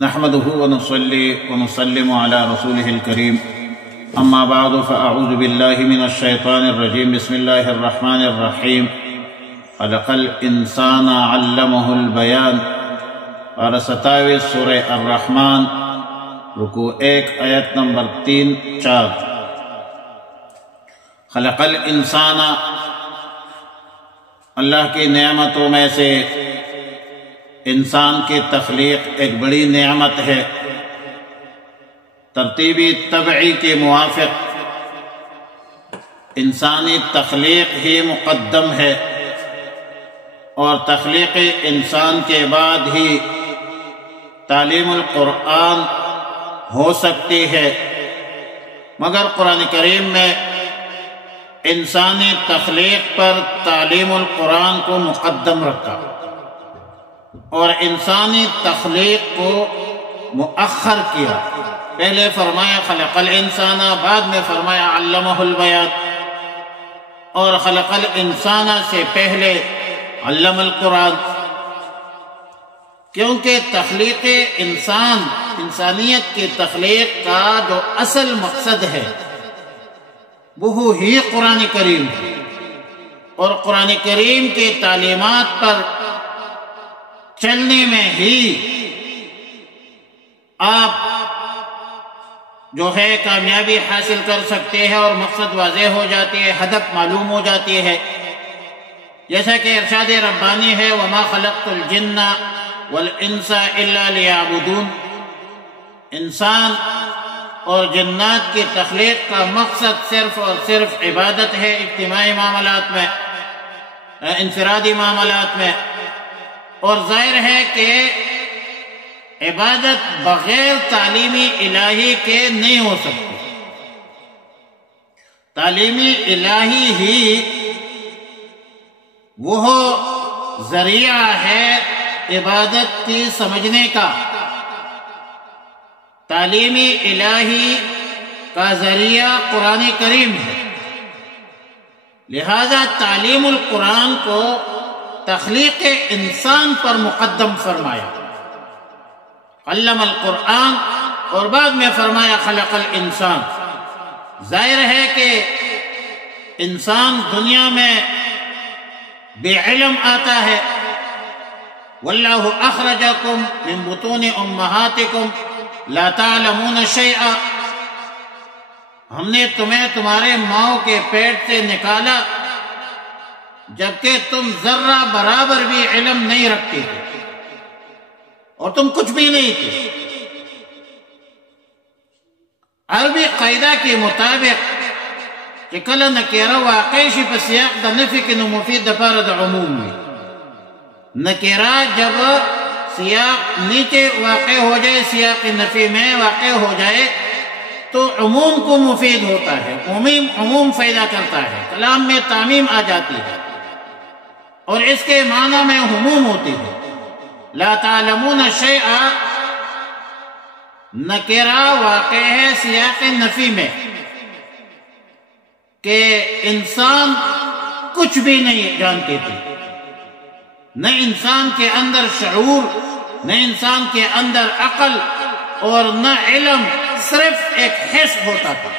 نحمده ونصلي ونسلم على رسوله الكريم اما بعد فاعوذ بالله من الشيطان الرجيم بسم الله الرحمن الرحيم خلق الانسان علمه البيان اور 27 سورہ الرحمن رکوع 1 آیت نمبر 3-4 خلق الانسان اللہ کی نعمتوں میں سے انسان کی تخلیق ایک بڑی نعمت ہے۔ ترتیبی طبعی کے موافق انسانی تخلیق ہی مقدم ہے اور تخلیق انسان کے بعد ہی تعلیم القرآن ہو سکتی ہے، مگر قرآن کریم میں انسانی تخلیق پر تعلیم القرآن کو مقدم رکھا اور انسانی تخلیق کو مؤخر کیا۔ پہلے فرمایا خلق الانسان، بعد میں فرمایا علمہ البیان، اور خلق الانسان سے پہلے علم القرآن، کیونکہ تخلیق انسان، انسانیت کی تخلیق کا جو اصل مقصد ہے وہ ہی قرآن کریم ہے، اور قرآن کریم کی تعلیمات پر چلنے میں ہی آپ جو ہے کامیابی حاصل کر سکتے ہیں اور مقصد واضح ہو جاتی ہے، ہدف معلوم ہو جاتی ہے۔ جیسا کہ ارشاد ربانی ہے وَمَا خَلَقْتُ الْجِنَّ وَالْإِنسَ إِلَّا لِيَعْبُدُونَ، انسان اور جنات کی تخلیق کا مقصد صرف اور صرف عبادت ہے، اجتماعی معاملات میں، انفرادی معاملات میں، اور ظاہر ہے کہ عبادت بغیر تعلیمی الہی کے نہیں ہو سکتی۔ تعلیمی الہی ہی وہ ذریعہ ہے عبادت کی سمجھنے کا۔ تعلیمی الہی کا ذریعہ قرآن کریم ہے، لہذا تعلیم القرآن کو تخلیق انسان پر مقدم فرمایا، علم القرآن، اور بعد میں فرمایا خلق الانسان۔ ظاہر ہے کہ انسان دنیا میں بے علم آتا ہے، واللہ اخرجکم من بطون امہاتکم لا تعلمون شیئا، ہم نے تمہیں تمہارے ماؤں کے پیٹ سے نکالا جبکہ تم ذرہ برابر بھی علم نہیں رکھتے تھے اور تم کچھ بھی نہیں تھے۔ عربی قاعدہ کے مطابق کہ کله نکیره واقع شي په سیاق د نفي کې نو مفید د پاره د عموم وي۔ نکیره جب سیاق نیچے واقع ہو جائے، سیاق نفی میں واقع ہو جائے تو عموم کو مفید ہوتا ہے، عموم فائدہ کرتا ہے، کلام میں تعمیم آ جاتی ہے اور اس کے معنی میں عموم ہوتی ہے۔ لا تعلمون شیئا نکرہ واقع ہے سیاق نفی میں کہ انسان کچھ بھی نہیں جانتے تھے، نہ انسان کے اندر شعور، نہ انسان کے اندر عقل اور نہ علم، صرف ایک حس ہوتا تھا۔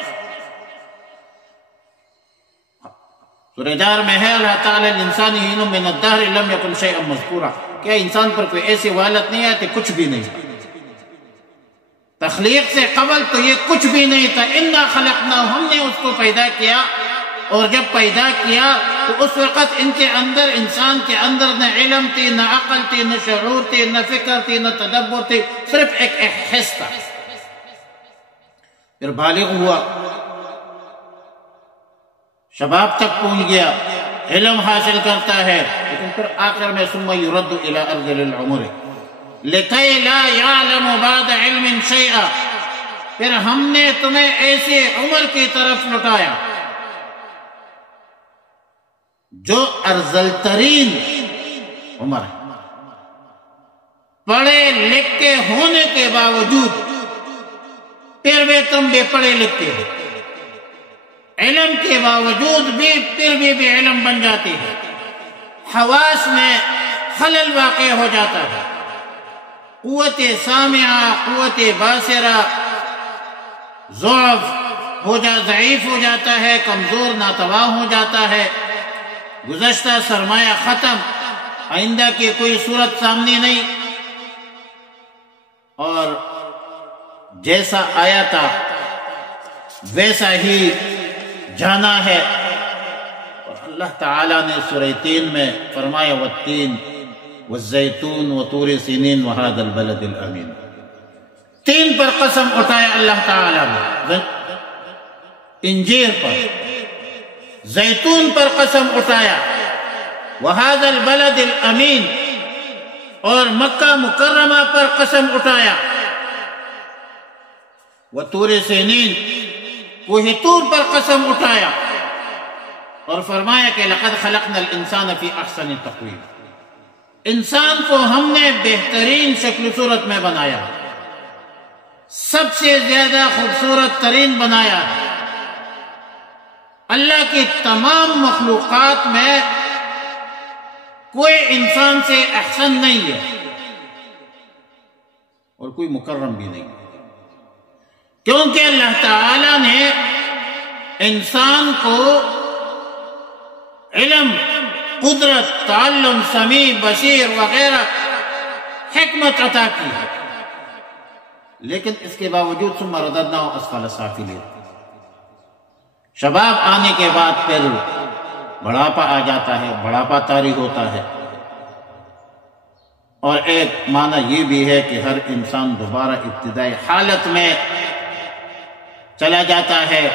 سورہ دار میں ہے اللہ تعالی الانسان حین من الدہر لم یکن شیئا مذکورا، کیا انسان پر کوئی ایسی حالت نہیں آتی کچھ بھی نہیں؟ تخلیق سے قبل تو یہ کچھ بھی نہیں تھا۔ انا خلقنا، ہم نے اس کو پیدا کیا، اور جب پیدا کیا تو اس وقت ان کے اندر، انسان کے اندر نہ علم تھی، نہ عقل تھی، نہ شعور تھی، نہ فکر تھی، نہ تدبر تھی، صرف ایک حس تھا۔ پھر بالغ ہوا، شباب تک پہنچ گیا، علم حاصل کرتا ہے، لیکن پھر آخر میں ثم یرد الی ارذل العمر لکی لا یعلم بعد علم شیئا، پھر ہم نے تمہیں ایسی عمر کی طرف لٹایا جو ارذل ترین عمر ہے۔ پڑھے لکھے ہونے کے باوجود پھر بھی تم بے پڑھے لکھے ہو، علم کے باوجود بھی پھر بھی بے علم بن جاتی ہے، حواس میں خلل واقع ہو جاتا ہے، قوت سامعہ، قوت باصرہ ضعف ضعیف ہو جاتا ہے، کمزور ناتواں ہو جاتا ہے، گزشتہ سرمایہ ختم، آئندہ کی کوئی صورت سامنے نہیں، اور جیسا آیا تھا ویسا ہی جانا ہے۔ اور اللہ تعالیٰ نے سورہ تین میں فرمایا والتین والزیتون وطور سینین وہذا البلد الامین، تین پر قسم اٹھایا اللہ تعالیٰ نے، انجیر پر، زیتون پر قسم اٹھایا، وہذا البلد الامین، اور مکہ مکرمہ پر قسم اٹھایا، وطور سینین، کوہ طور پر قسم اٹھایا، اور فرمایا کہ لقد خلقنا الانسان فی احسن تقویم، انسان کو ہم نے بہترین شکل و صورت میں بنایا، سب سے زیادہ خوبصورت ترین بنایا۔ اللہ کی تمام مخلوقات میں کوئی انسان سے احسن نہیں ہے اور کوئی مکرم بھی نہیں، کیونکہ اللہ تعالی نے انسان کو علم، قدرت، تعلم، سمیع، بصیر وغیرہ حکمت عطا کی ہے، لیکن اس کے باوجود ثم رددناه اسفل سافلین، شباب آنے کے بعد پھر بڑھاپا آ جاتا ہے، بڑھاپا طاری ہوتا ہے، اور ایک معنی یہ بھی ہے کہ ہر انسان دوبارہ ابتدائی حالت میں چلا جاتا ہے،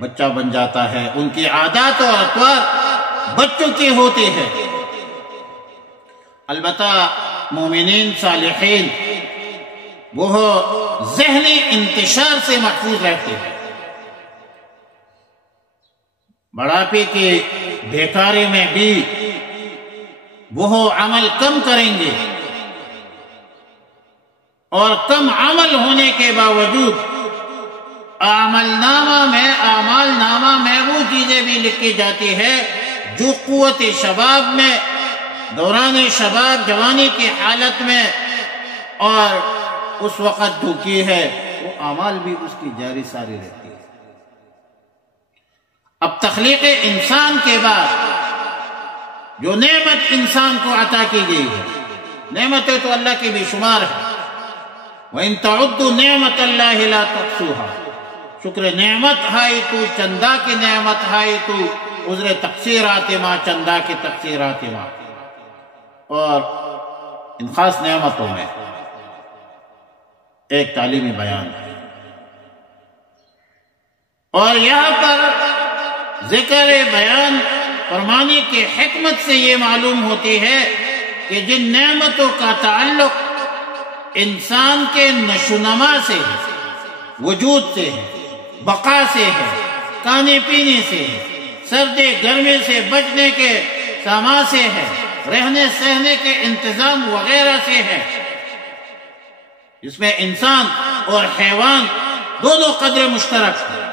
بچہ بن جاتا ہے، ان کی عادات اور اطوار بچوں کی ہوتی ہے۔ البتہ مومنین صالحین وہ ذہنی انتشار سے محفوظ رہتے ہیں، بڑھاپے کی بیکاری میں بھی وہ عمل کم کریں گے، اور کم عمل ہونے کے باوجود اعمال نامہ میں وہ چیزیں بھی لکھی جاتی ہے جو قوت شباب میں، دوران شباب جوانی کی حالت میں اور اس وقت جو کی ہے وہ اعمال بھی اس کی جاری ساری رہتی ہے۔ اب تخلیق انسان کے بعد جو نعمت انسان کو عطا کی گئی ہے، نعمتیں تو اللہ کی بے شمار ہے، وَإِن تَعُدُّوا نِعْمَةَ اللَّهِ لَا تُحْصُوهَا، شکر نعمت ہائی تو، چندہ کی نعمت ہائی تو، عذر تقصیرات ماں، چندہ کی تقصیرات ماں۔ اور ان خاص نعمتوں میں ایک تعلیمی بیان ہے، اور یہاں پر ذکر بیان فرمانے کی حکمت سے یہ معلوم ہوتی ہے کہ جن نعمتوں کا تعلق انسان کے نشوونما سے ہے، وجود سے ہے، بقا سے ہے، کھانے پینے سے ہے، سردی گرمی سے بچنے کے سامان سے ہے، رہنے سہنے کے انتظام وغیرہ سے ہے، اس میں انسان اور حیوان دونوں قدر مشترک ہیں،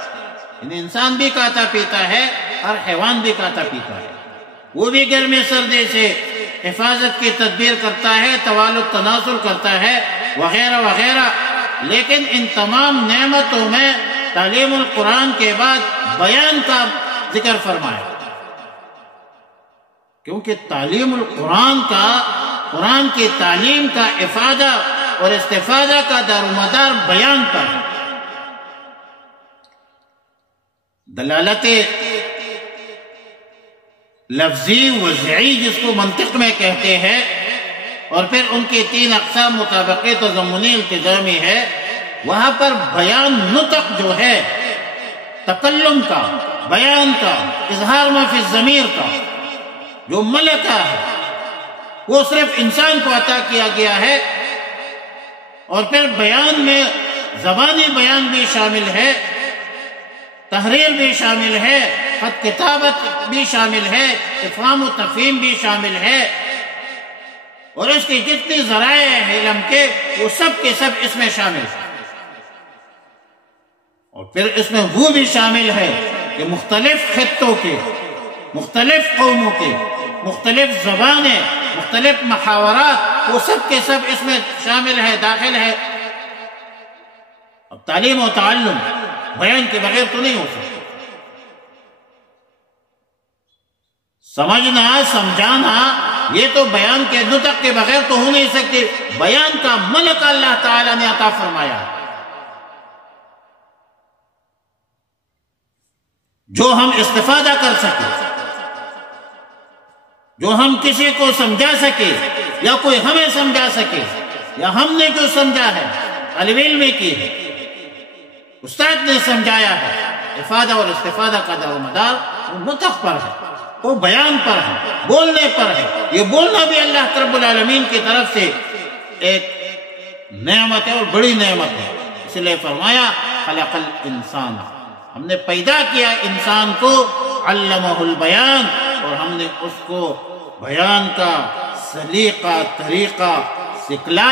یعنی انسان بھی کھاتا پیتا ہے اور حیوان بھی کھاتا پیتا ہے، وہ بھی گرمی سردی سے حفاظت کی تدبیر کرتا ہے، توالد تناسل کرتا ہے وغیرہ وغیرہ، لیکن ان تمام نعمتوں میں تعلیم القرآن کے بعد بیان کا ذکر فرمایا، کیونکہ تعلیم القرآن کا، قرآن کی تعلیم کا افادہ اور استفادہ کا دار و مدار بیان پر ہے۔ دلالت لفظی وضعی جس کو منطق میں کہتے ہیں، اور پھر ان کی تین اقسام مطابقی تضمنی التزامی ہے، وہاں پر بیان نطق جو ہے، تکلم کا، بیان کا، اظہار ما فی الضمیر کا جو ملکہ ہے وہ صرف انسان کو عطا کیا گیا ہے، اور پھر بیان میں زبانی بیان بھی شامل ہے، تحریر بھی شامل ہے، خط کتابت بھی شامل ہے، افہام و تفہیم بھی شامل ہے، اور اس کی جتنی ذرائع ہیں علم کے وہ سب کے سب اس میں شامل ہیں، اور پھر اس میں وہ بھی شامل ہے کہ مختلف خطوں کے، مختلف قوموں کے، مختلف زبانیں، مختلف محاورات وہ سب کے سب اس میں شامل ہے، داخل ہے۔ اب تعلیم و تعلم بیان کے بغیر تو نہیں ہو سکتا۔ سمجھنا، سمجھانا، یہ تو بیان کے نطق کے بغیر تو ہو نہیں سکتی۔ بیان کا ملک اللہ تعالیٰ نے عطا فرمایا، جو ہم استفادہ کر سکے، جو ہم کسی کو سمجھا سکے، یا کوئی ہمیں سمجھا سکے، یا ہم نے جو سمجھا ہے، طالب علم کی ہے، استاد نے سمجھایا ہے۔ افادہ اور استفادہ کا دار و مدار وہ نطق پر ہے، وہ بیان پر ہے، بولنے پر ہے۔ یہ بولنا بھی اللہ رب العالمین کی طرف سے ایک نعمت ہے اور بڑی نعمت ہے۔ اس لیے فرمایا خلق الانسان، ہم نے پیدا کیا انسان کو، علمہ البیان، اور ہم نے اس کو بیان کا سلیقہ، طریقہ سکھلایا۔